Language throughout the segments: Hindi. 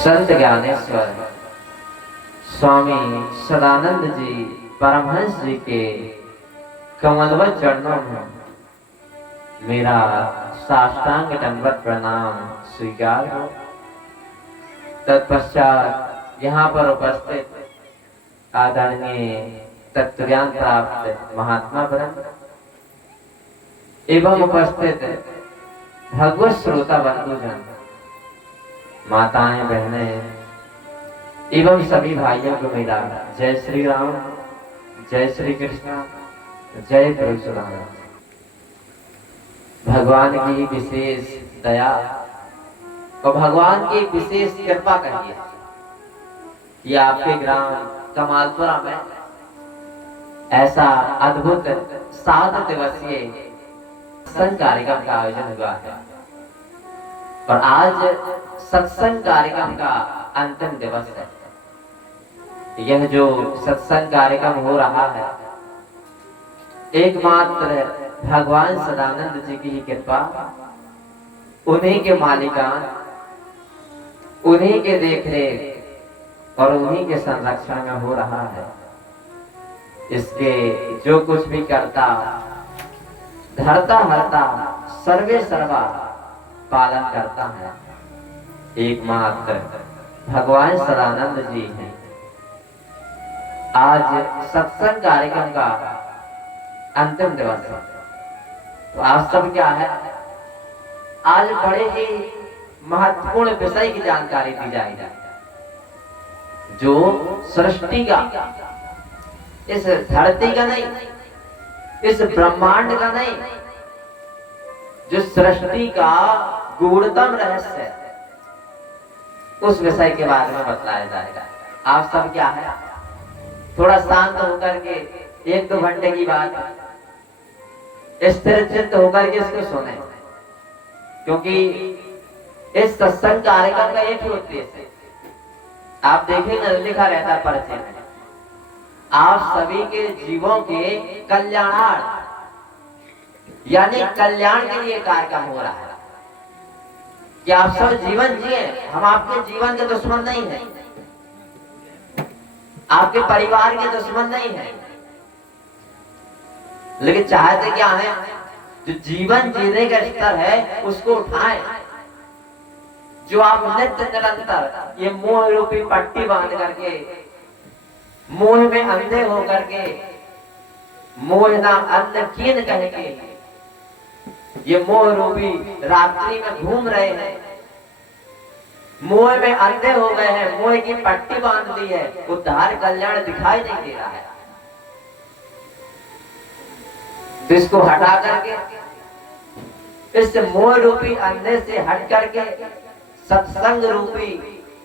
संत ज्ञानेश्वर स्वामी सदानंद जी परमहंस जी के कमलवत चरणों में मेरा साष्टांग दंडवत प्रणाम स्वीकार हो। तत्पश्चात यहाँ पर उपस्थित आदरणीय तत्वज्ञान प्राप्त महात्मा वृंद एवं उपस्थित भगवत श्रोता बंधुजन, माताएं, बहनें एवं सभी भाइयों को मेरा जय श्री राम, जय श्री कृष्ण, जय परशुराम। भगवान की विशेष दया और भगवान की विशेष कृपा कहिए कि आपके ग्राम कमालपुरा में ऐसा अद्भुत 7 दिवसीय सत्संग कार्यक्रम का आयोजन हुआ है और आज सत्संग कार्यक्रम का अंतिम दिवस है। यह जो सत्संग कार्यक्रम हो रहा है एकमात्र भगवान सदानंद जी की ही कृपा, उन्हीं के मालिकान, उन्हीं के देखरेख और उन्हीं के संरक्षण में हो रहा है। इसके जो कुछ भी करता धरता हरता सर्वे सर्वा पालन करता है एकमात्र भगवान सदानंद जी हैं। आज सत्संग कार्यक्रम का अंतिम दिवस है तो आज सब क्या है, आज बड़े ही महत्वपूर्ण विषय की जानकारी दी जाएगी जो सृष्टि का, इस धरती का नहीं, इस ब्रह्मांड का नहीं, जो सृष्टि का गूढ़तम रहस्य है उस विषय के बारे में बतलाया जाएगा। आप सब क्या है, थोड़ा शांत होकर के 1-2 घंटे की बात स्थिर चित्त होकर के इसको सुने, क्योंकि इस सत्संग कार्यक्रम का एक ही उद्देश्य है। आप देखेंगे लिखा रहता है परिचय में, आप सभी के जीवों के कल्याणार्थ यानी कल्याण के लिए कार्यक्रम हो रहा है कि आप सब जीवन जिए। हम आपके जीवन के दुश्मन नहीं है, आपके परिवार के दुश्मन नहीं है, लेकिन चाहते क्या है, जो जीवन जीने का स्तर है उसको उठाएं। जो आप नित्य निरंतर ये मोह रूपी पट्टी बांध करके मोह में अंधे हो करके मोह ना अन्न कीन कहेंगे, ये मोह रूपी रात्रि में घूम रहे हैं, मोह में अंधे हो गए हैं, मोह की पट्टी बांध दी है, उद्धार कल्याण दिखाई नहीं दे रहा है। तो इसको हटा करके इस मोह रूपी अंधे से हट करके सत्संग रूपी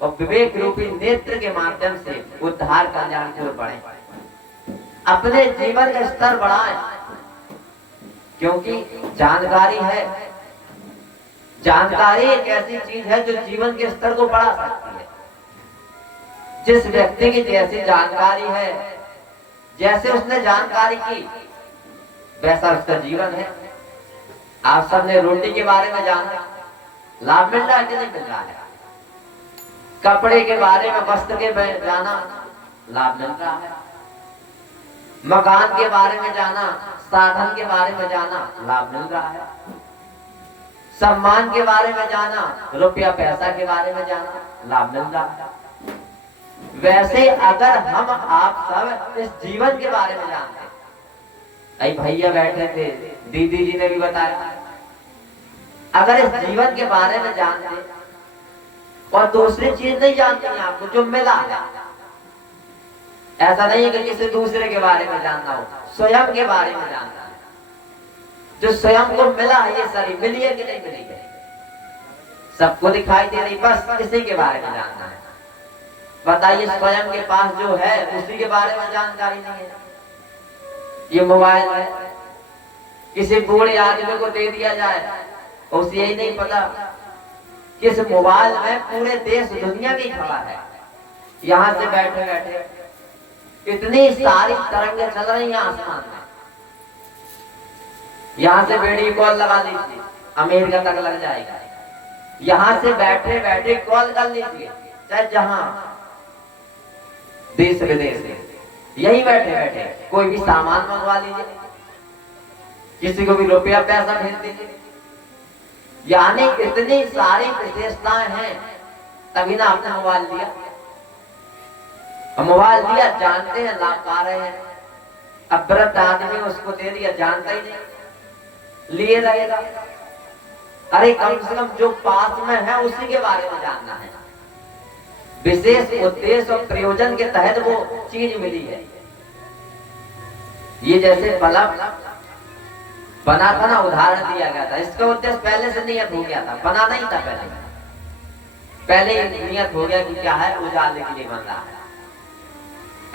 और विवेक रूपी नेत्र के माध्यम से उद्धार कल्याण की ओर बढ़े, अपने जीवन का स्तर बढ़ाएं। क्योंकि जानकारी है, जानकारी एक ऐसी चीज है जो जीवन के स्तर को बढ़ा सकती है। जिस व्यक्ति की जैसी जानकारी है, जैसे उसने जानकारी की वैसा उसका जीवन है। आप सबने रोटी के बारे में जाना, लाभ मिल रहा है कि नहीं मिल रहा है? कपड़े के बारे में, वस्त्र के बारे में जाना, लाभ मिल रहा है। मकान के बारे में जाना, साधन के बारे में जाना, लाभ मिल रहा है। सम्मान के बारे में जाना, रुपया पैसा के बारे में जाना, लाभ मिल रहा है। वैसे अगर हम आप सब इस जीवन के बारे में जानते, अरे भैया बैठे थे, दीदी जी ने भी बताया, अगर इस जीवन के बारे में जानते और दूसरी चीज नहीं जानते हैं आपको जो मिला है, ऐसा नहीं है कि किसी दूसरे के बारे में जानना हो, स्वयं के बारे में जानना है। जो स्वयं को मिला है, ये सारी मिली है कि नहीं मिली है, सबको दिखाई दे रही, बस इसी के बारे में जानना है। बताइए, स्वयं के पास जो है उसी के बारे में जानकारी नहीं है। ये मोबाइल है, किसी बूढ़े आदमी को दे दिया जाए, उसे यही नहीं पता किस मोबाइल में पूरे देश दुनिया की खबर है। यहाँ से बैठे बैठे इतनी सारी तरंगें चल रही हैं आसमान में, यहाँ से वीडियो कॉल लगा लीजिए, अमेरिका तक लग जाएगा। यहाँ से बैठे बैठे कॉल कर लीजिए, चाहे जहां देश विदेश में, यही बैठे बैठे कोई भी सामान मंगवा लीजिए, किसी को भी रुपया पैसा भेज दीजिए। यानी इतनी सारी विशेषताएं हैं, तभी ना आपने मोबाइल लिया। मोबाइल लिया, जानते हैं लाभ पा रहे हैं, अब वृद्ध आदमी उसको दे दिया, जानता ही नहीं, लिए रहेगा। अरे कम से कम जो पास में है उसी के बारे में जानना है। विशेष उद्देश्य और प्रयोजन के तहत वो चीज मिली है। ये जैसे बल्ब बना था ना, उदाहरण दिया गया था, इसका उद्देश्य पहले से नियत हो गया था, बना नहीं था पहले नियत हो गया कि क्या है, उजाले के लिए बन रहा है।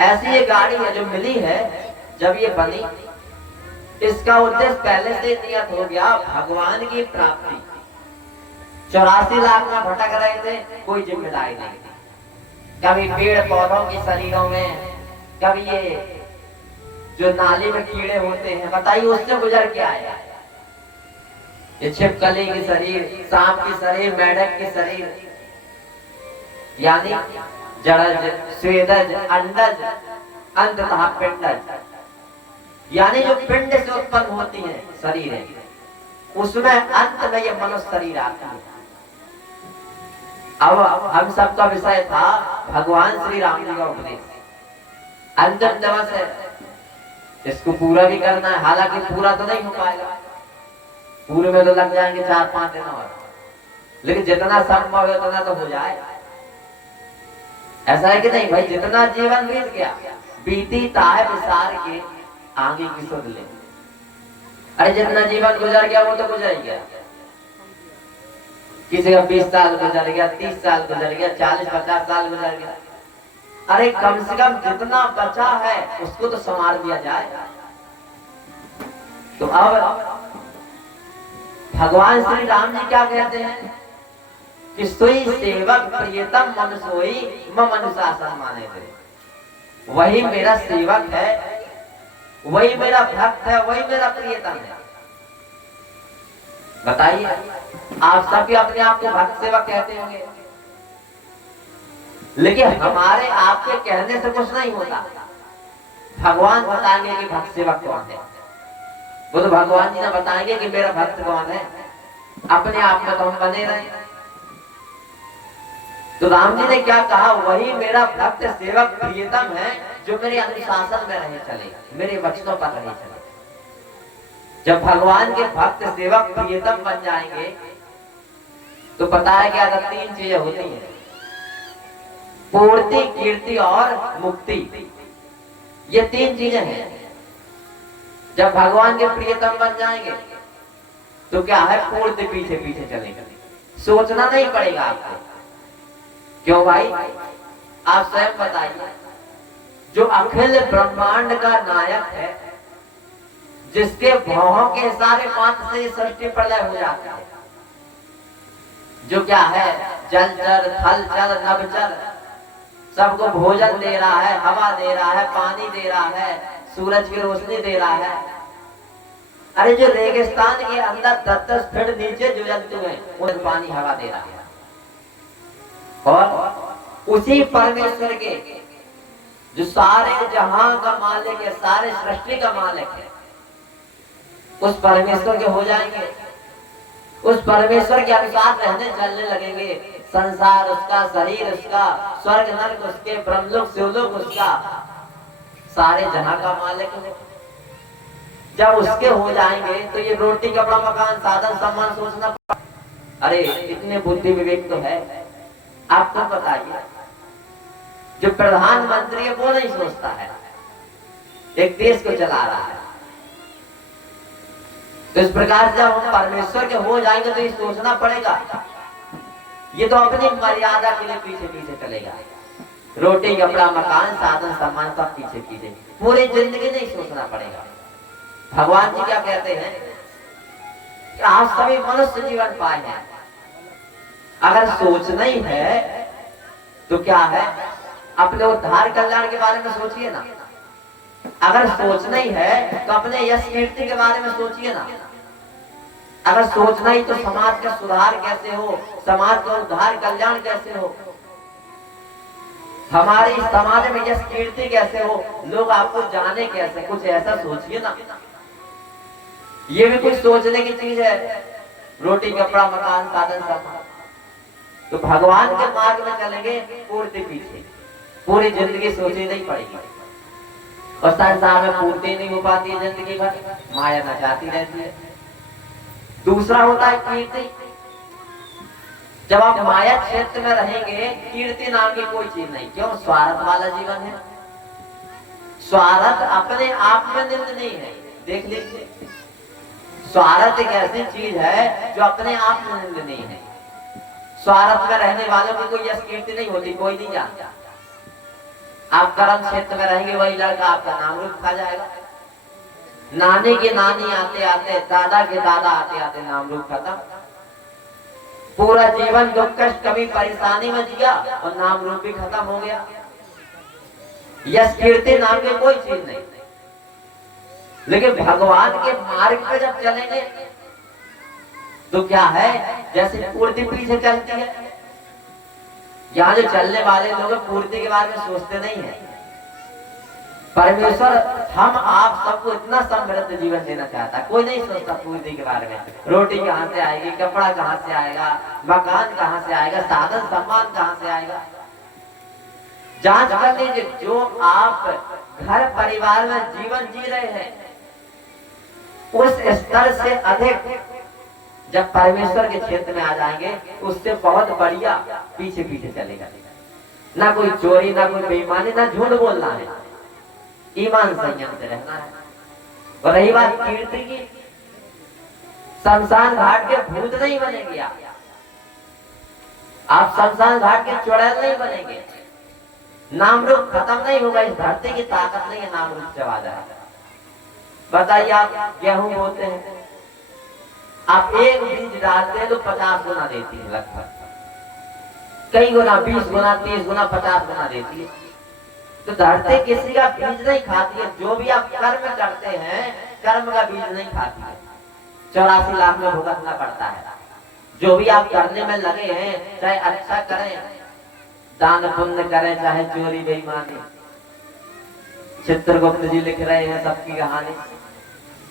ऐसी ये गाड़ी है जो मिली है, जब ये बनी, इसका उद्देश्य पहले से नियत हो गया, भगवान की प्राप्ति। 84 लाख में भटक रहे थे, कोई जिम्मेदारी नहीं थी। कभी पेड़ पौधों के शरीरों में, कभी ये जो नाली में कीड़े होते हैं, बताइए उससे गुजर के आया। ये छिपकली की शरीर, सांप की शरीर, मेढक की शरीर, यानी जड़ज, स्वेदज, अंडज, अंततः पिंडज, यानी जो पिंड से उत्पन्न होती है शरीर है, उसमें अंत में ये मनुष्य शरीर आता है। अब हम सबका विषय था भगवान श्री राम जी का उपदेश, अंतिम दिवस है, इसको पूरा भी करना है। हालांकि पूरा तो नहीं हो पाएगा, पूरे में तो लग जाएंगे 4-5 दिन और, लेकिन जितना संभव है उतना तो हो जाए। ऐसा है कि नहीं भाई, जितना जीवन बीत गया, बीती ताय विसार के आगे की सुध ले। अरे जितना जीवन गुजर गया वो तो गुजर गया, किसी का 20 साल गुजर गया, 30 साल गुजर गया, 40-50 साल गुजर गया। अरे कम से कम जितना बचा है उसको तो संवार दिया जाए। तो अब भगवान श्री राम जी क्या कहते हैं कि सोई सेवक प्रियतम मन सोई मम अनुशासन माने थे। वही मेरा सेवक है, वही मेरा भक्त है, वही मेरा प्रियतम है। बताइए, आप सभी अपने आप को भक्त सेवक कहते होंगे, लेकिन हमारे आपके कहने से कुछ नहीं होता। भगवान बताएंगे कि भक्त सेवक कौन है, वो तो भगवान जी ने बताएंगे कि मेरा भक्त कौन है। अपने आप में तो हम बने रहे। तो राम जी ने क्या कहा, वही मेरा भक्त सेवक प्रियतम है, जो मेरे अनुशासन में रहे चले, मेरे वचनों पर रहे चले। जब भगवान के भक्त सेवक प्रियतम बन जाएंगे तो पता है क्या, 3 चीजें होती हैं, पूर्ति, कीर्ति और मुक्ति। ये 3 चीजें हैं। जब भगवान के प्रियतम बन जाएंगे तो क्या है, पूर्ति पीछे पीछे चलेगा, सोचना नहीं पड़ेगा आपको। क्यों भाई, आप स्वयं बताइए, जो अखिल ब्रह्मांड का नायक है, जिसके भौहों के सारे मात्र से सृष्टि प्रलय हो जाता है, जो क्या है, जलचर, थलचर, नभचर, सबको भोजन दे रहा है, हवा दे रहा है, पानी दे रहा है, सूरज की रोशनी दे रहा है। अरे जो रेगिस्तान के अंदर 10-10 फीट नीचे जो जंतु हैं, उन्हें पानी हवा दे रहा है। और उसी परमेश्वर के जो सारे जहां का मालिक है, सारे सृष्टि का मालिक है, उस परमेश्वर के हो जाएंगे, उस परमेश्वर के अनुसार रहने चलने लगेंगे। संसार उसका, शरीर उसका, स्वर्ग नरक उसके, ब्रह्मलोक शिवलोक उसका, सारे जहां का मालिक है। जब उसके हो जाएंगे तो ये रोटी कपड़ा मकान साधन सम्मान सोचना, अरे इतने बुद्धि विवेक तो है। आपको बताइए, जो प्रधानमंत्री है वो नहीं सोचता है, एक देश को चला रहा है। तो इस प्रकार जब हम परमेश्वर के हो जाएंगे तो ये सोचना पड़ेगा, ये तो अपनी मर्यादा के लिए पीछे पीछे चलेगा। रोटी कपड़ा मकान साधन सम्मान सब पीछे पीछे, पूरी जिंदगी नहीं सोचना पड़ेगा। भगवान जी क्या कहते हैं कि आप सभी मनुष्य जीवन पाए हैं, अगर सोचना ही है तो क्या है, अपने उद्धार कल्याण के बारे में सोचिए ना। अगर सोचना ही है तो अपने यश कीर्ति के बारे में सोचिए ना। अगर सोचना ही तो समाज का सुधार कैसे हो, समाज का उद्धार कल्याण कैसे हो, हमारे इस समाज में यश कीर्ति कैसे हो, लोग आपको जाने कैसे, कुछ ऐसा सोचिए ना। ये भी कुछ सोचने की चीज है। रोटी कपड़ा मकान साधन सब, तो भगवान के मार्ग में चलेंगे पूर्ति पीछे, पूरी जिंदगी सोचनी नहीं पड़ेगी। और संसार में पूर्ति नहीं हो पाती है जिंदगी भर, माया नचाती रहती है। दूसरा होता है कीर्ति। जब आप माया क्षेत्र में रहेंगे, कीर्ति नाम की कोई चीज नहीं। क्यों? स्वार्थ वाला जीवन है। स्वार्थ अपने आप में निंदनीय है। देख लीजिए, स्वार्थ एक ऐसी चीज है जो अपने आप में निंदनीय है। स्वार्थ में रहने वालों की कोई यश कीर्ति नहीं होती, कोई नहीं जानता। आप कर्म क्षेत्र में रहेंगे, वही लड़का आपका नाम रूप खा जाएगा। नानी के नानी आते आते, दादा के दादा आते आते नाम रूप खत्म। पूरा जीवन दुख कष्ट कभी परेशानी में जिया और नाम रूप भी खत्म हो गया। यश कीर्ति नाम की कोई चीज नहीं। लेकिन भगवान के मार्ग पे जब चलेंगे तो क्या है, जैसे पूर्ति पीछे चलती है। यहाँ जो चलने वाले लोग पूर्ति के बारे में सोचते नहीं है। परमेश्वर हम आप सबको इतना समृद्ध जीवन देना चाहता है, कोई नहीं सोचता पूर्ति के बारे में। रोटी कहाँ से आएगी, कपड़ा कहाँ से आएगा, मकान कहाँ से आएगा, साधन सम्मान कहाँ से आएगा। जांच कर लीजिए, जो आप घर परिवार में जीवन जी रहे हैं, उस स्तर से अधिक जब परमेश्वर के क्षेत्र में आ जाएंगे, उससे बहुत बढ़िया पीछे पीछे चलेगा। ना कोई चोरी, ना कोई बेईमानी, ना झूठ बोलना है, ईमान संयम से रहना है। और रही बात कीर्ति की, शमशान घाट के भूत नहीं बनेंगे आप शमशान घाट के चुड़ैल नहीं बनेंगे। नाम रूप खत्म नहीं होगा। इस धरती की ताकत नहीं है नाम रूप से आ जाए। बताइए, आप गेहूं बोते हैं, आप एक बीज डालते हैं तो 50 गुना देती है, लगभग कई गुना, 20 गुना, 30 गुना, 50 गुना देती है। तो धरती किसी का बीज नहीं खाती है। जो भी आप कर्म करते हैं, कर्म का बीज नहीं खाती है। 84 लाख में भुगतना पड़ता है। जो भी आप करने में लगे हैं, चाहे अच्छा करें, दान पुण्य करें, चाहे चोरी बेईमानी, चित्रगुप्त जी लिख रहे हैं सबकी कहानी।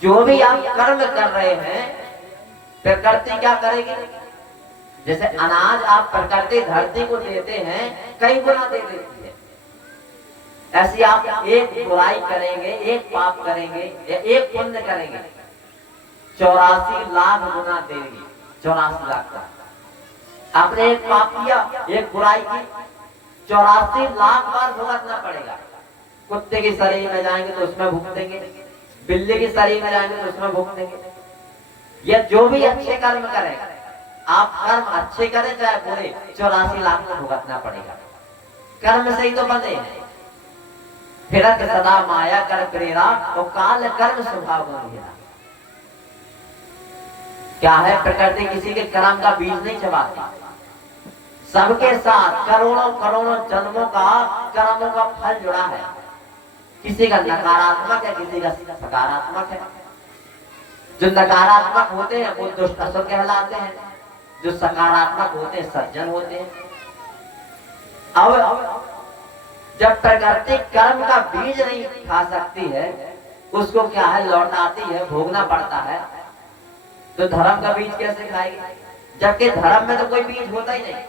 जो भी आप कर्म कर रहे हैं, प्रकृति क्या करेगी? जैसे अनाज आप प्रकृति धरती को देते हैं, कई गुना दे देती है। ऐसी आप एक बुराई करेंगे, एक पाप करेंगे या एक पुण्य करेंगे, 84 लाख गुना देगी। 84 लाख का आपने एक पाप किया, एक बुराई की, 84 लाख बार भुगतना पड़ेगा। कुत्ते के शरीर में जाएंगे तो उसमें भुगतेंगे, बिल्ली के शरीर में जाएंगे तो उसमें भुगतेंगे। या जो भी अच्छे कर्म करें, आप कर्म अच्छे करें चाहे बुरे, 84 लाख को भुगतना पड़ेगा। कर्म से ही तो बने हैं। फिरत सदा माया कर प्रेरा और काल कर्म स्वभाव बन। क्या है, प्रकृति किसी के कर्म का बीज नहीं चबाती। सबके साथ करोड़ों करोड़ों जन्मों का कर्मों का फल जुड़ा है। किसी का नकारात्मक है, किसी का सकारात्मक है। जो नकारात्मक होते हैं वो दुष्ट असुर कहलाते हैं, जो सकारात्मक होते हैं सज्जन होते हैं। अब जब प्रकृति कर्म का बीज नहीं खा सकती है, उसको क्या है, लौटाती है, भोगना पड़ता है, तो धर्म का बीज कैसे खाएगी? जबकि धर्म में तो कोई बीज होता ही नहीं।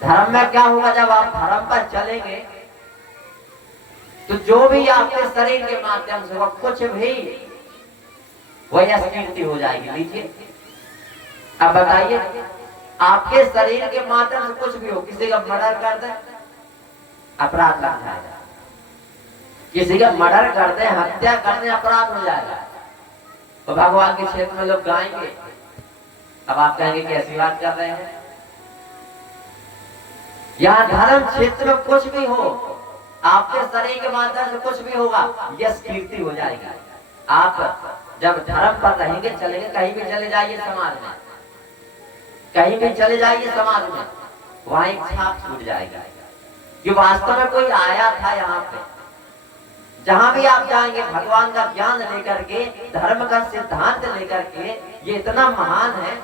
धर्म में क्या होगा, जब आप धर्म पर चलेंगे तो जो भी आपके शरीर के माध्यम से हो, कुछ भी वही कीर्ति हो जाएगी। लीजिए, अब बताइए, आपके शरीर के माध्यम से कुछ भी हो, किसी का मर्डर कर दे, अपराध लग जाएगा। किसी का मर्डर कर दे, हत्या कर दे, अपराध हो जाएगा। तो भगवान के क्षेत्र में लोग गाएंगे। अब आप कहेंगे कैसी बात कर रहे हैं? यहाँ धर्म क्षेत्र में कुछ भी हो, आपके शरीर के माध्यम से कुछ भी होगा, यश कीर्ति हो जाएगी। आप जब धर्म पर रहेंगे, चलेंगे, कहीं भी चले जाइए समाज में, कहीं भी चले जाइए समाज में, वहां एक छाप छूट जाएगा कि वास्तव में कोई आया था यहाँ पे। जहां भी आप जाएंगे, भगवान का ज्ञान लेकर के, धर्म का सिद्धांत लेकर के, ये इतना महान है।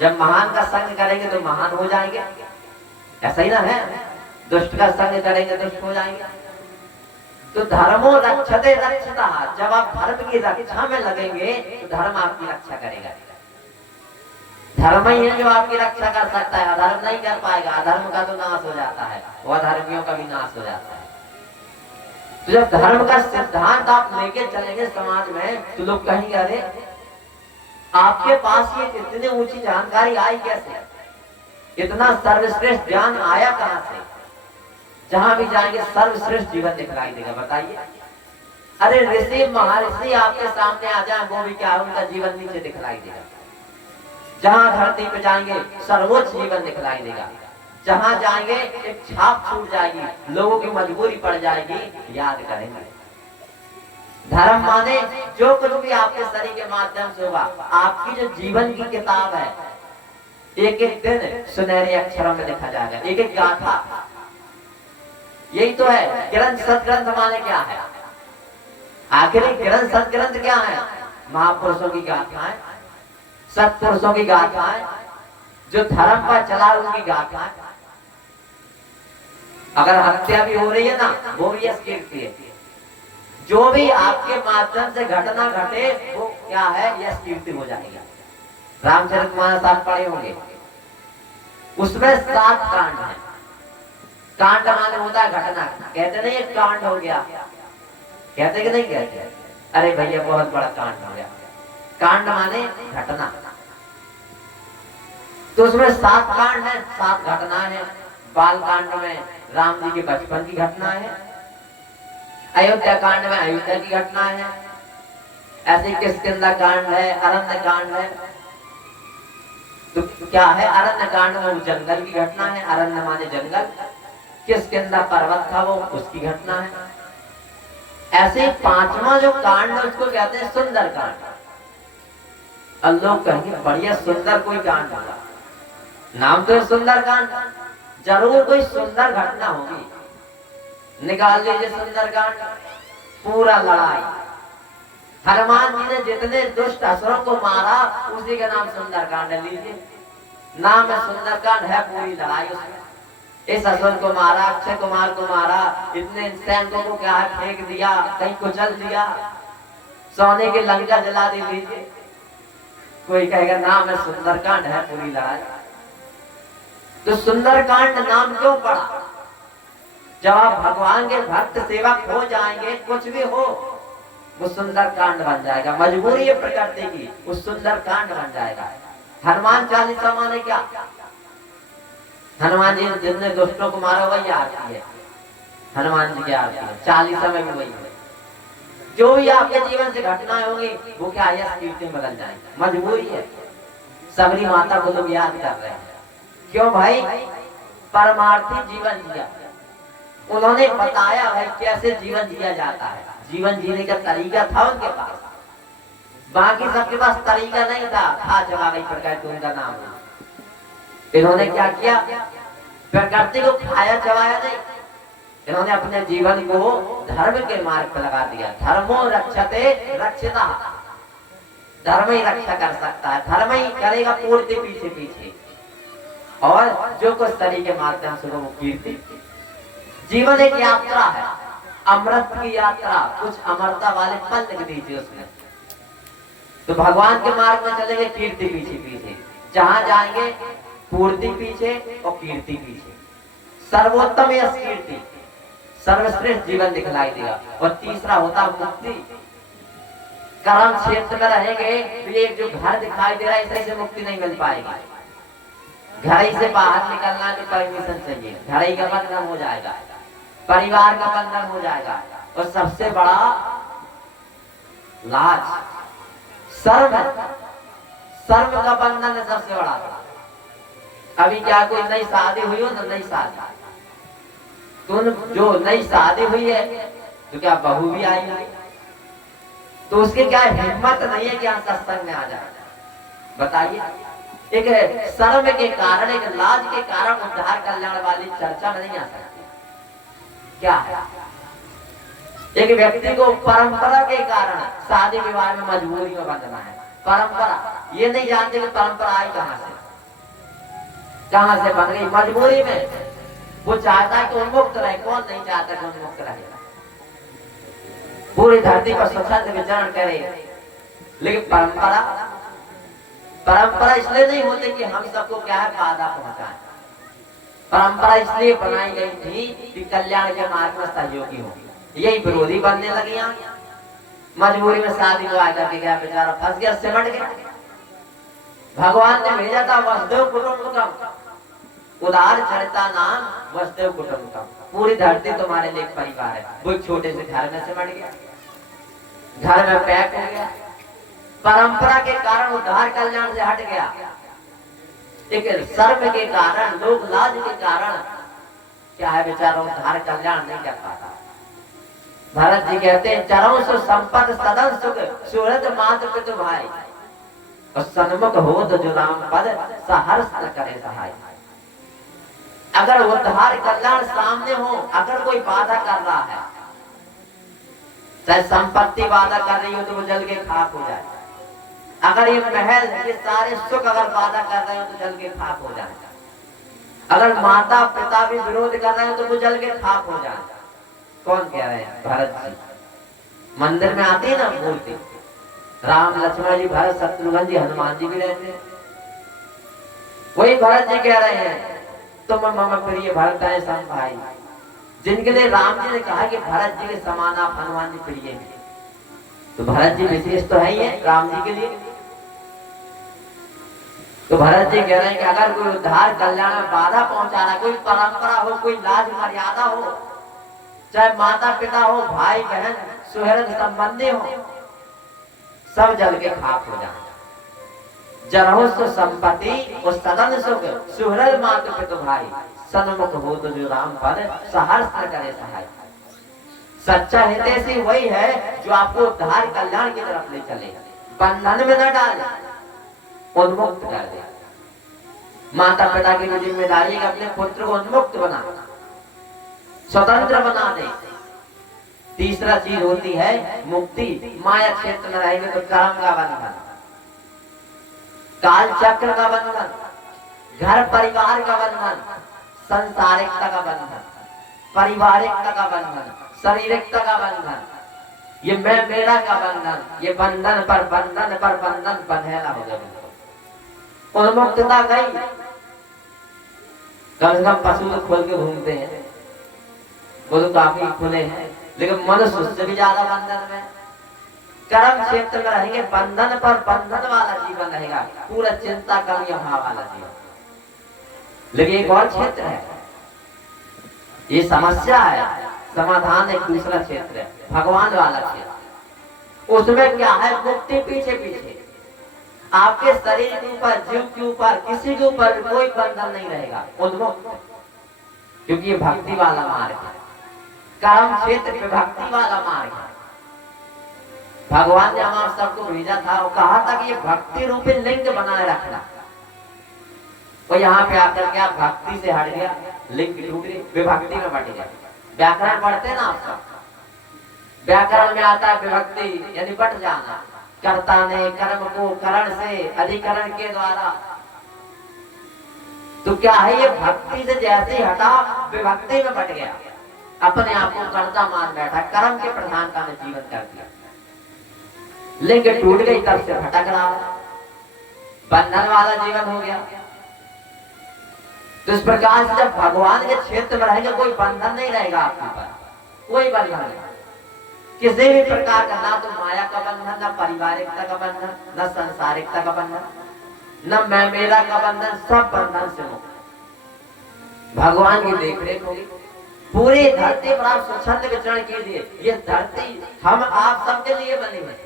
जब महान का संग करेंगे तो महान हो जाएंगे। ऐसा ही ना है, दुष्ट का संग करेंगे दुष्ट हो जाएंगे। तो धर्मो रक्षते रक्षता, जब आप धर्म की रक्षा में लगेंगे तो धर्म आपकी रक्षा करेगा। धर्म ही है जो आपकी रक्षा कर सकता है, अधर्म नहीं कर पाएगा। अधर्म का तो नाश हो जाता है, वह धर्मियों का भी नाश हो जाता है। तो जब धर्म का सिद्धांत आप लेके चलेंगे समाज में तो लोग कहेंगे अरे आपके पास ये इतनी ऊंची जानकारी आई कैसे, इतना सर्वश्रेष्ठ ज्ञान आया कहां से। जहां भी जाएंगे सर्वश्रेष्ठ जीवन दिखलाई देगा। बताइए, अरे ऋषि महर्षि आपके सामने आ जाए वो भी क्या, उनका जीवन नीचे दिखलाई देगा। जहां धरती पे जाएंगे सर्वोच्च जीवन दिखलाई देगा। जहां जाएंगे एक छाप छूट जाएगी, लोगों की मजबूरी पड़ जाएगी, याद करेंगे। धर्म माने जो कुछ भी आपके शरीर के माध्यम से हुआ, आपकी जो जीवन की किताब है, एक एक दिन सुनहरे अक्षरों में लिखा जाएगा, एक एक गाथा। यही तो है ग्रंथ। सदग्रंथ माने क्या है, आखिर ग्रंथ सदग्रंथ क्या है? महापुरुषों की गाथाएं, सत्पुरुषों की गाथाएं, जो धर्म पर चला उनकी गाथाएं। अगर हत्या भी हो रही है ना, वो भी कीर्ति है। जो भी आपके माध्यम से घटना घटे वो क्या है, यश कीर्ति हो जाएगा। रामचरितमानस आप पढ़े होंगे, उसमें 7 कांड है। कांड माने होता है घटना, कहते नहीं एक कांड हो गया, कहते कि नहीं कहते? अरे भैया बहुत बड़ा कांड हो गया। कांड माने घटना। तो उसमें 7 कांड है, 7 घटना है। बाल कांड में राम जी के बचपन की घटना है, अयोध्या कांड में अयोध्या की घटना है, ऐसे किष्किंधा कांड है, अरण्य कांड है। तो क्या है, अरण्य कांड में जंगल की घटना है, अरण्य माने जंगल, किष्किंधा पर्वत था वो, उसकी घटना है। ऐसे 5वां जो कांड है उसको कहते हैं सुंदर कांड। और लोग कहेंगे बढ़िया सुंदर कोई कांड होगा, नाम तो है सुंदर कांड, जरूर कोई सुंदर घटना होगी। निकाल लीजिए सुंदर कांड, पूरा लड़ाई। हनुमान जी ने जितने दुष्ट असुरों को मारा उसी का नाम सुंदर कांड है। लीजिए, नाम है सुंदर कांड, है पूरी लड़ाई उसमें। इस असुर को मारा, अक्षय कुमार को मारा, इतने सैनिकों को क्या है फेंक दिया, कहीं कुचल दिया, सोने की लंका जला दी। लीजिए, कोई कहेगा नाम है सुंदरकांड, है पूरी लड़ाई। तो सुंदरकांड नाम क्यों पड़ा? जब आप भगवान के भक्त सेवक हो जाएंगे, कुछ भी हो वो सुंदरकांड बन जाएगा। मजबूरी है प्रकृति की, वो सुंदरकांड बन जाएगा। हनुमान चालीसा माने क्या? हनुमान जी जितने दुष्टों को मारा वही आरती है, हनुमान जी की आरती है। चालीसा में भी वही है। जो भी आपके जीवन से घटनाएं होंगी वो क्या यश कीर्ति में बदल जाएंगे। मजबूरी है। सबरी माता को लोग याद कर रहे हैं, क्यों भाई? परमार्थी जीवन जिया, उन्होंने बताया भाई कैसे जीवन जिया जाता है। जीवन जीने का तरीका था उनके पास, बाकी सबके पास तरीका नहीं था जवाब प्रकार के उनका नाम है। इन्होंने क्या किया? प्रकृति को खाया चबाया नहीं, इन्होंने अपने जीवन को धर्म के मार्ग पर लगा दिया। धर्मो रक्षते रक्षिता, धर्म ही रक्षा कर सकता है, धर्म ही करेगा पूर्ति पीछे पीछे, और जो कुछ शरीर के माध्यम से वो कीर्ति। जीवन एक यात्रा है, अमृत की यात्रा, कुछ अमरता वाले पल लिख दीजिए उसमें। तो भगवान के मार्ग में चलेंगे कीर्ति पीछे पीछे, जहां जाएंगे पूर्ति पीछे और कीर्ति पीछे। सर्वोत्तम यश कीर्ति, सर्वश्रेष्ठ जीवन दिखलाई देगा। और तीसरा होता मुक्ति। कर्म क्षेत्र में रहेंगे तो ये जो घर दिखाई दे रहा है इसे से मुक्ति नहीं मिल पाएगी। घर ही से बाहर निकलना तो परमिशन चाहिए, घर ही का बंधन हो जाएगा, परिवार का बंधन हो जाएगा, और सबसे बड़ा लाज, शर्म, शर्म का बंधन है सबसे बड़ा। अभी क्या कोई नई शादी हुई हो ना, नई शादी, तो जो नई शादी हुई है तो क्या बहू भी आई है, तो उसके क्या हिम्मत नहीं है कि यहाँ सत्संग में आ जाए? बताइए, एक शर्म के कारण, एक लाज के कारण उद्धार कल्याण वाली चर्चा नहीं आ सकती। क्या है? एक व्यक्ति को परंपरा के कारण शादी विवाह में मजबूरी में बंधना है। परंपरा, ये नहीं जानते कि परंपरा आई कहां से बन गई, मजबूरी में। वो चाहता है कि उन्मुक्त रहे, कौन नहीं चाहता कि उन्मुक्त रहे, पूरी धरती पर स्वच्छंद विचरण करे। लेकिन परंपरा परंपरा इसलिए नहीं होती कि हम सबको क्या है बाधा पहुंचाएं। परंपरा इसलिए बनाई गई थी कि कल्याण के मार्ग में सहयोगी हो। यही विरोधी बनने लगे, मजबूरी में शादी विवाह करके गया, बेचारा फंस गया, सिमट गया। भगवान ने भेजा था वसुदेव कुटुंबकम, उदार चरिता नाम वसुदेव कुटुंबकम। पूरी धरती तुम्हारे लिए एक परिवार है। वो छोटे से घर में सिमट गया, घर में पैक हो गया। परंपरा के कारण उद्धार कल्याण से हट गया। एक शर्म के कारण, लोक लाज के कारण क्या है बेचारा उद्धार कल्याण नहीं कर पाता। भरत जी कहते हैं चरों सु संपद सदन सुख सुहृद मात पितु भाई, और सन्मुख हो तो जो राम पद सहर्ष करे सहाय। अगर उद्धार कल्याण सामने हो, अगर कोई बाधा कर रहा है, चाहे संपत्ति बाधा कर रही हो तो वो जल के खाक हो जाए। अगर ये महल, ये सारे सुख अगर बाधा कर रहे हो तो जल के खाक हो जाए। अगर माता पिता भी विरोध कर रहे हो तो वो जल के खाक हो जाए। कौन कह रहे हैं? भरत जी। मंदिर में आती है ना मूर्ति, राम लक्ष्मण जी, भरत शत्रुघ्न जी, हनुमान जी भी रहते हैं। वही भरत जी कह रहे हैं तुम मम प्रिय भरत है सम भाई, जिनके लिए राम जी ने कहा कि भरत जी के समान आप हनुमान जी प्रिय हैं। तो भरत जी विशेष तो है ही है राम जी के लिए। तो भरत जी कह रहे हैं कि अगर कोई उद्धार कल्याण में बाधा पहुंचा रहा, कोई परंपरा हो, कोई लाज मर्यादा हो, चाहे माता पिता हो, भाई बहन, सुहृद संबंधी हो, सब जल के खाक हो जाए। जरहो सो संपत्ति और सदन सुख सुहृद मात पितु भाई, सन्मुख हो तो जो राम पद सहर्ष करे सहाय। सच्चा हितैषी वही है जो आपको उद्धार कल्याण की तरफ ले चले, बंधन में न डाले, उन्मुक्त कर दे। माता पिता की जिम्मेदारी है अपने पुत्र को उन्मुक्त बना, स्वतंत्र बना दे। तीसरा चीज होती है मुक्ति। माया क्षेत्र में रहेंगे तो कर्म का बंधन, काल चक्र का बंधन, घर परिवार का बंधन, संसारिकता का बंधन, पारिवारिकता का बंधन, शारीरिकता का बंधन, ये मैं मेरा का बंधन, ये बंधन पर बंधन बंधेला हो गया। उन्मुक्तता गई। कम से कम पशु तो खोल के घूमते हैं, वो तो काफी खुले हैं, लेकिन मनुष्य उससे भी ज्यादा बंधन में। कर्म क्षेत्र में रहेंगे, बंधन पर बंधन वाला जीवन रहेगा, पूरा चिंता कमी अभाव वाला जीवन। लेकिन एक और क्षेत्र है, ये समस्या है, समाधान एक दूसरा क्षेत्र है, भगवान वाला क्षेत्र। उसमें क्या है? मुक्ति पीछे पीछे। आपके शरीर के ऊपर, जीव के ऊपर, किसी के ऊपर कोई बंधन नहीं रहेगा, उन्मुक्त। क्योंकि ये भक्ति वाला मार्ग है, कर्म क्षेत्र पे भक्ति वाला मार्ग है। भगवान ने हमारे सबको भेजा था और कहा था कि ये भक्ति रूपी लिंग बनाए रखना। और यहाँ पे आकर क्या भक्ति से हट गया, लिंग टूट गई, विभक्ति में बट गया। व्याकरण पढ़ते हैं ना आप सब, व्याकरण में आता है विभक्ति यानी बट जाना। कर्ता ने कर्म को करण से, अधिकरण के द्वारा। तो क्या है, ये भक्ति से जैसे हटा विभक्ति में बट गया, अपने आप को कर्ता मान बैठा, कर्म के प्रधानता में जीवन कर दिया। लिंग टूट गई, तब से भटक रहा है, बंधन वाला जीवन हो गया। तो इस प्रकार से जब भगवान के क्षेत्र में रहेंगे, कोई बंधन नहीं रहेगा आपके ऊपर, कोई बंधन नहीं, किसी भी प्रकार का, ना तो माया का बंधन, ना पारिवारिकता का बंधन, न संसारिकता का बंधन, न मैं मेरा का बंधन, सब बंधन से मुक्त। भगवान की देखरेख होगी। पूरी धरती पर आप स्वच्छंद विचरण कीजिए। ये धरती हम आप सबके लिए बनी है,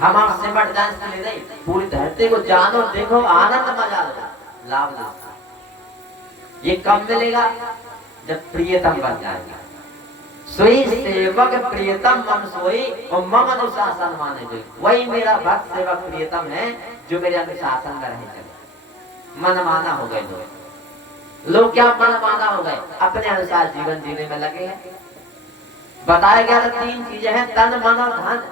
हम आप सिमट जाए इसके लिए नहीं। पूरी धरती को जानो, देखो, आनंद मजा लो, लाभ लो। ये कब मिलेगा? जब प्रियतम बन जाएगा। सोई सेवक प्रियतम मम सोई और मम अनुशासन माने जो। वही मेरा भक्त सेवक प्रियतम है जो मेरे अनुशासन में रहे चले। मनमाना हो गए लोग क्या मनमाना हो गए? अपने अनुसार जीवन जीने में लगे हैं। बताया गया था 3 चीजें हैं, तन मन और धन।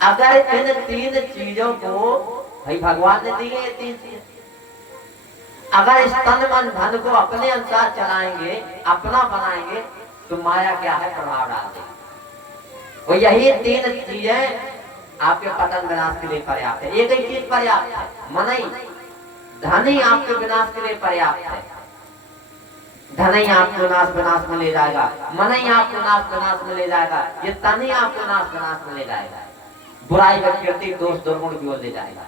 अगर इन 3 चीजों को भाई भगवान ने दी है, ये 3 चीजें, अगर इस तन मन धन को अपने अनुसार चलाएंगे, अपना बनाएंगे, तो माया क्या है, प्रभाव डाल देगी। और यही तीन चीजें आपके पतन विनाश के लिए पर्याप्त है। एक ही चीज पर्याप्त है, मन ही, धन ही आपके विनाश के लिए पर्याप्त है। धन ही आपको विनाश में ले जाएगा, मन ही आपको विनाश में ले जाएगा, ये तन ही आपको विनाश में ले जाएगा, बुराई विकृति दोष दुर्गुण की ओर ले जाएगा।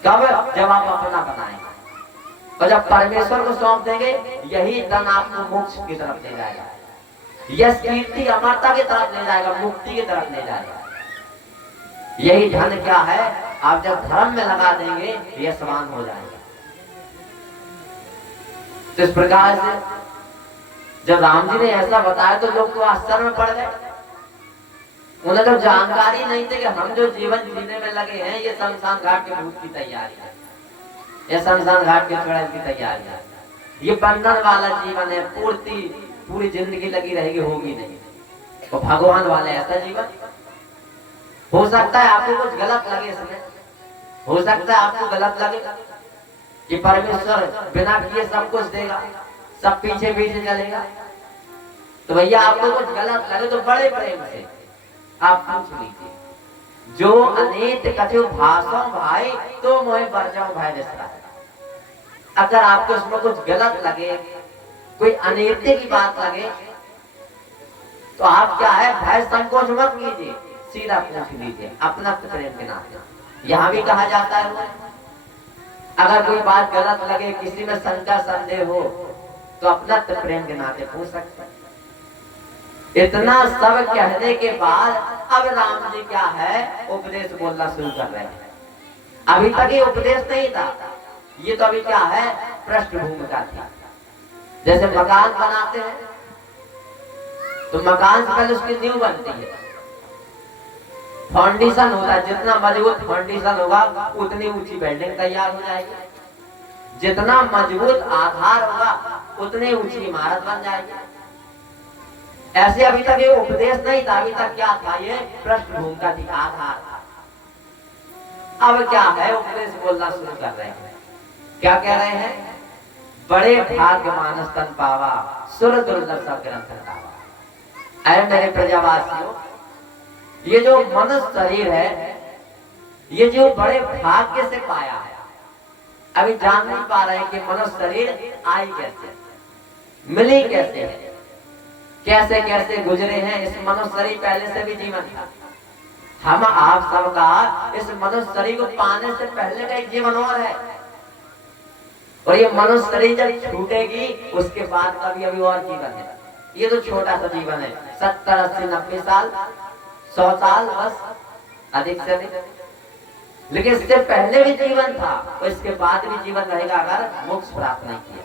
कब? जब आप अपना बनाएंगे और जब परमेश्वर को सौंप देंगे, यही धन आपको मोक्ष की तरफ ले जाएगा, यश कीर्ति अमरता की तरफ ले जाएगा, मुक्ति की तरफ ले जाएगा। यही धन क्या है, आप जब धर्म में लगा देंगे, यह समान हो जाएगा। तो इस प्रकार से जब राम जी ने ऐसा बताया तो लोग तो आश्चर्य में पड़ गए। उन्हें तो जानकारी नहीं थी कि हम जो जीवन जीने में लगे हैं, ये शमशान घाट के भूत की तैयारी है, ये शमशान घाट के चढ़ाई की तैयारी है, ये बंधन वाला जीवन है, पूरी जिंदगी लगी रहेगी, होगी नहीं। तो भगवान वाले ऐसा जीवन हो सकता है आपको कुछ गलत लगे, इसमें हो सकता है आपको गलत लगे कि परमेश्वर बिना किए सब कुछ देगा, सब पीछे पीछे चलेगा। तो भैया आपको कुछ गलत लगे तो बड़े प्रेम से आप पूछ लीजिए, जो अनेत कछु भाषो भाई तो मोहे बरजाओ भाई विसरा। अगर आपको इसमें कुछ गलत लगे, कोई अनैतिक की बात लगे, तो आप क्या है, भय संकोच मत कीजिए, सीधा पूछ लीजिए अपना प्रेम के नाते। यहां भी कहा जाता है, अगर कोई बात गलत लगे, किसी में शंका संदेह हो, तो अपना प्रेम के नाते पूछ सकते हैं। इतना सब कहने के बाद अब राम जी क्या है, उपदेश बोलना शुरू कर रहे हैं। अभी तक ये उपदेश नहीं था, ये तो अभी क्या है, पृष्ठभूमि का था। जैसे मकान बनाते हैं तो मकान से पहले उसकी नींव बनती है, फाउंडेशन होता है। जितना मजबूत फाउंडेशन होगा उतनी ऊंची बिल्डिंग तैयार हो जाएगी, जितना मजबूत आधार होगा उतनी ऊंची इमारत बन जाएगी। ऐसे अभी तक ये उपदेश नहीं था, अभी तक क्या था, ये पृष्ठभूमि का थी, आधार। अब क्या है, उपदेश बोलना शुरू कर रहे हैं। क्या कह रहे हैं, बड़े भाग्य मानस तन पावा, सुर दुर्लभ सब ग्रंथ पावा। ऐ मेरे प्रजावासियों, ये जो मनुष्य शरीर है, ये जो बड़े भाग्य से पाया है। अभी जान नहीं पा रहे कि मनुष्य शरीर आई कैसे, मिली कैसे है, कैसे कैसे गुजरे हैं। इस मनुष्य शरीर पहले से भी जीवन था। हम आप सबका इस मनुष्य शरीर को पाने से पहले का एक जीवन और है, और ये मनुष्य शरीर जब छूटेगी उसके बाद कभी अभी और जीवन है। ये तो छोटा सा जीवन है, 70, 80, 90 साल, 100 साल, बस अधिक से अधिक। लेकिन इससे पहले भी जीवन था और इसके बाद भी जीवन रहेगा अगर मोक्ष प्राप्त नहीं किया।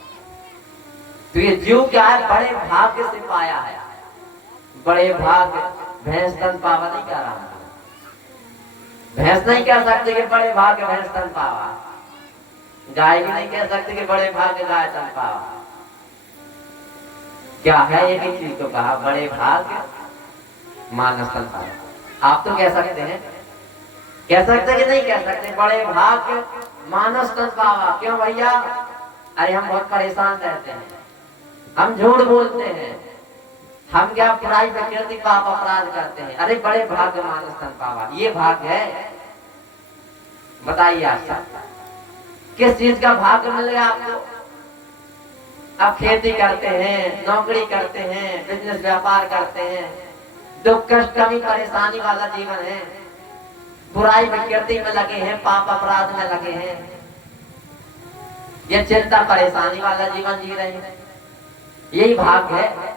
तो ये जीव क्या है, बड़े भाग्य से पाया है। बड़े भाग्य, भैंस तन पावा नहीं कह रहा, भैंस नहीं कह सकते कि बड़े भाग्य भैंस तन पावा, गाय भी नहीं कह सकते कि बड़े भाग्य गाय तन पावा। क्या है, एक ही चीज को कहा, बड़े भाग्य मानस तन पावा। आप तो कह सकते हैं, कह सकते कि नहीं कह सकते, बड़े भाग्य मानस तन पावा। क्यों भैया, अरे हम बहुत परेशान रहते हैं, हम झूठ बोलते हैं, हम क्या बुराई विकृति पाप अपराध करते हैं। अरे बड़े भाग्य मानस तन पावा, ये भाग्य है। बताइए आप सब, किस चीज का भाग्य मिल गया आपको? आप खेती करते हैं, नौकरी करते हैं, बिजनेस व्यापार करते हैं, दुख कष्ट कमी परेशानी वाला जीवन है, बुराई विकृति में लगे हैं, पाप अपराध में लगे हैं, ये चिंता परेशानी वाला जीवन जी रहे हैं। यही भाग्य है।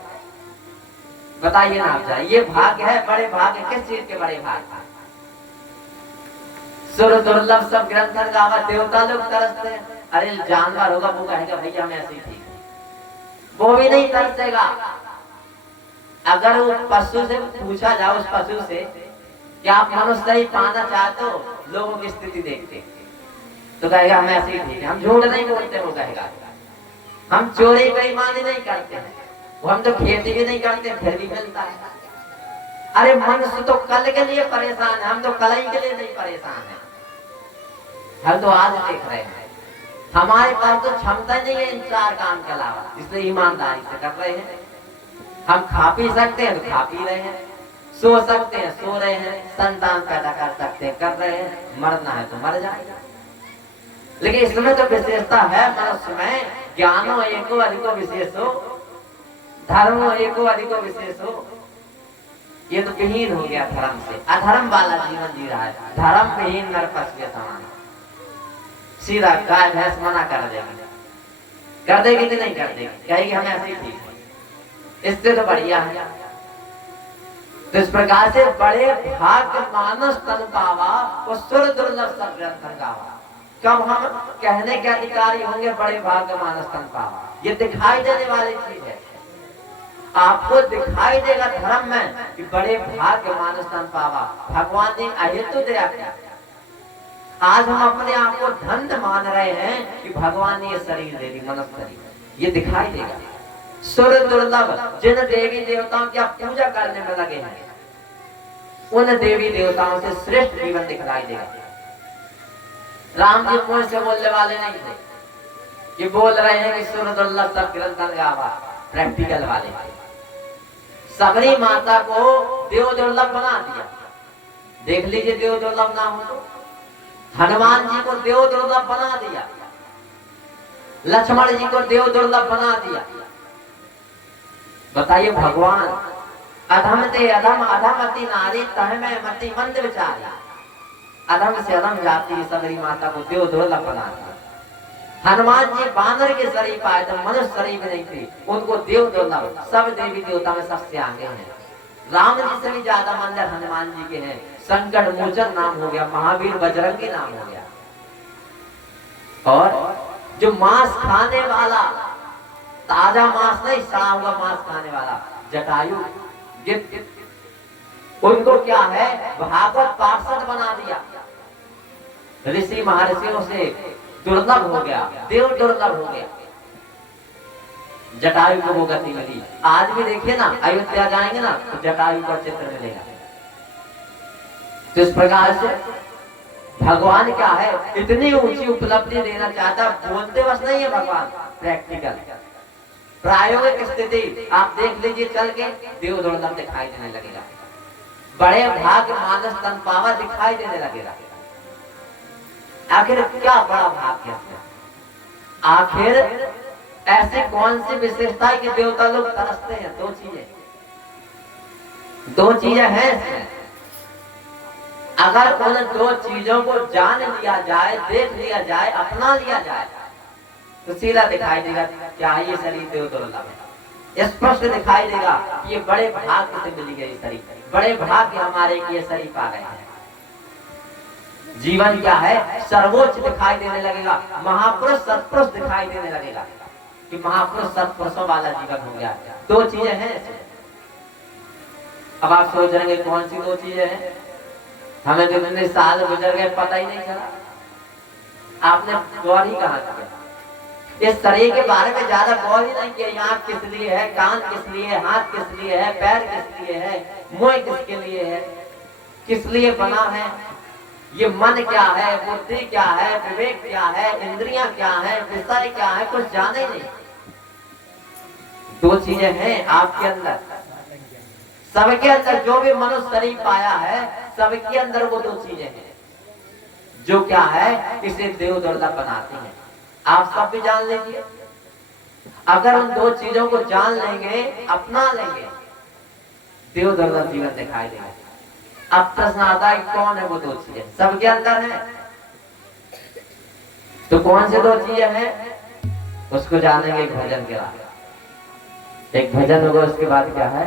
बताइए ना आप, ये भाग्य है, बड़े भाग्य। किस चीज के बड़े भाग्य? सुर दुर्लभ सब ग्रंथन गावा, देवता लोग तरसते हैं। अरे जानवर होगा वो कहेगा भैया हम ऐसे ही ठीक है, वो भी नहीं तरसेगा। अगर वो पशु से पूछा जाए, उस पशु से कि आप मनुष्य ही पाना चाहते हो, लोगों की स्थिति देखते तो कहेगा हम ऐसे ही ठीक है, हम झूठ नहीं बोलते। वो कहेगा हम चोरी बेईमानी नहीं करते हैं, वो हम तो खेती भी नहीं करते फिर भी मिलता है। अरे मनुष्य तो कल के लिए परेशान है, हम तो कल ही के लिए नहीं परेशान है। हम तो आज देख रहे हैं, हमारे पास तो क्षमता नहीं है इन 4 काम के अलावा, इसलिए ईमानदारी से कर रहे हैं। हम खा पी सकते हैं तो खा पी रहे हैं, सो सकते हैं सो रहे हैं, संतान पैदा कर सकते हैं कर रहे हैं, मरना है तो मर जाएगा। लेकिन इसमें तो विशेषता है मनुष्य में, ज्ञानो एको अधिको विशेषो, धर्मो एको अधिको विशेषो। ये तो विहीन हो गया धर्म से, अधर्म वाला जीवन जी रहा है। धर्म विहीन नर पशु के समान, सीधा गाय भैंस मना कर देगी, कर देगी कि नहीं कर देगी, कहेगी हमें ऐसे ही ठीक है, इससे तो बढ़िया है। तो इस प्रकार से बड़े भाग्य मानस तन पावा और सुर दुर्लभ सब ग्रंथन गावा। कब हम कहने के अधिकारी होंगे बड़े भाग्य मानस तन पावा? ये दिखाई देने वाली चीज है। आपको दिखाई देगा धर्म में कि बड़े भाग्य मानस तन पावा, भगवान ने अहेतु दया किया। आज हम अपने आप को धन्य मान रहे हैं कि भगवान ने ये शरीर दे दी, मनुष्य शरीर, ये दिखाई देगा। सुर दुर्लभ, जिन देवी देवताओं की आप पूजा करने में लगे हैं, उन देवी देवताओं से श्रेष्ठ जीवन दिखाई देगा। राम जी मुंह से बोलने वाले नहीं थे, ये बोल रहे हैं कि सुर दुर्लभ सब ग्रंथन गावा, प्रैक्टिकल वाले। सबरी माता को देव दुर्लभ बना दिया, देख लीजिए देव दुर्लभ ना हो तो। हनुमान जी को देव दुर्लभ बना दिया, लक्ष्मण जी को देव दुर्लभ बना दिया। बताइए भगवान अधम ते अधम, अधमति नारी तह में मति मंद विचारी। अधम से अधम जाति सबरी माता को देव दुर्लभ बना दिया। हनुमान जी बानर के शरीर पाए थे, मनुष्य शरीर में नहीं थे, उनको देव दुर्लभ। सब देवी देवता में सबसे आगे हैं। राम जी से भी ज्यादा मंदिर हनुमान जी के हैं। संकट मोचन नाम हो गया, महावीर बजरंगी नाम हो गया। और जो मांस खाने वाला, ताजा मांस नहीं सड़ा हुआ मांस खाने वाला, जटायु, उनको क्या है भागवत पार्षद बना दिया। ऋषि महर्षियों से दुर्लभ हो गया, देव दुर्लभ हो गया। जटायु को वो गति मिली। आज भी देखिए ना, अयोध्या जाएंगे ना तो जटायु का चित्र मिलेगा। तो इस प्रकार से भगवान क्या है, इतनी ऊंची उपलब्धि देना चाहता, बोलते बस नहीं है भगवान, प्रैक्टिकल प्रायोगिक स्थिति आप देख लीजिए चल के, देव दुर्लभ दिखाई देने लगेगा। बड़े भाग्य मानस तन पावा दिखाई देने लगेगा। आखिर क्या बड़ा भाग्य है? आखिर ऐसी कौन सी विशेषता है कि देवता लोग तरसते हैं? दो चीजें हैं इसमें। अगर उन 2 चीजों को जान लिया जाए, देख लिया जाए, अपना लिया जाए, तो सीधा दिखाई देगा क्या ये शरीर देव दुर्लभ है। स्पष्ट दिखाई देगा कि ये बड़े भाग्य से मिली गई शरीर, बड़े भाग्य हमारे ये शरीर पा गए हैं। जीवन क्या है, सर्वोच्च दिखाई देने लगेगा। महापुरुष सत्पुरुष दिखाई देने लगेगा कि महापुरुष सत्पुरुषों वाला जीवन हो गया। 2 चीजें हैं इसमें। अब आप सोच रहे हैं कौन सी 2 चीजें हैं? हमें तो इतने साल गुजर गए पता ही नहीं चला। आपने गौर ही कहा किया इस शरीर के बारे में? ज्यादा गौर ही नहीं किया। आंख किस लिए है, कान किस लिए है, हाथ किस लिए है, पैर किस लिए है, मुंह किसके लिए है, किस लिए बना है, ये मन क्या है, बुद्धि क्या है, विवेक क्या है, इंद्रियां क्या है, विषय क्या है, कुछ जाने नहीं। 2 चीजें हैं आपके अंदर। सबके अंदर जो भी मनुष्य शरीर पाया है, सबके अंदर वो 2 चीजें हैं जो क्या है, इसे देव दुर्लभ बनाती हैं। आप सब भी जान लीजिए। अगर उन 2 चीजों को जान लेंगे, अपना लेंगे, देव दुर्लभ जीवन दिखाई देगा। अब प्रश्न आता है कौन है वो 2 चीजें? सबके अंदर है। तो कौन से 2 चीजें हैं, उसको जानेंगे एक भजन के बाद। एक भजन होगा, उसके बाद क्या है